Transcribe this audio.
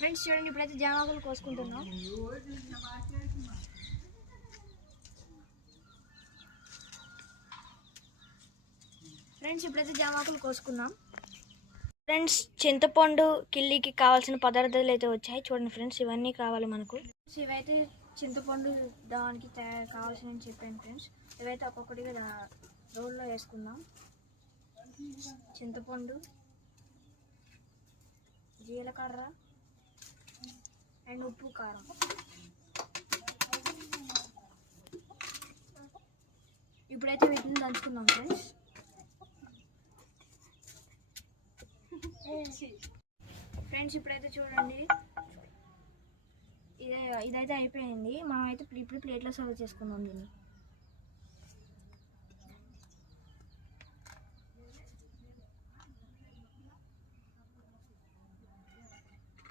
Friends చూడండి, ఇప్పుడైతే జామాకులు కోసుకుంటున్నాం. Friends ఇప్పుడైతే జామాకులు కోసుకున్నాం. ఫ్రెండ్స్ చింతపండు కిల్లీకి కావాల్సిన పదార్థాలు అయితే వచ్చాయి. చూడండి ఫ్రెండ్స్, ఇవన్నీ కావాలి మనకు. ఇవైతే చింతపండు దానికి కావాల్సినవి చెప్పాను ఫ్రెండ్స్. ఇవైతే ఒక్కొక్కటిగా రోల్లో వేసుకుందాం. చింతపండు, జీలకర్ర అండ్ ఉప్పు, కారం. ఇప్పుడైతే వీటిని దంచుకుందాం ఫ్రెండ్స్. ఫ్రెండ్స్ ఇప్పుడైతే చూడండి, ఇదైతే అయిపోయింది. మనం అయితే ఇప్పుడు ప్లేట్లో సర్వ్ చేసుకుందాం దీన్ని.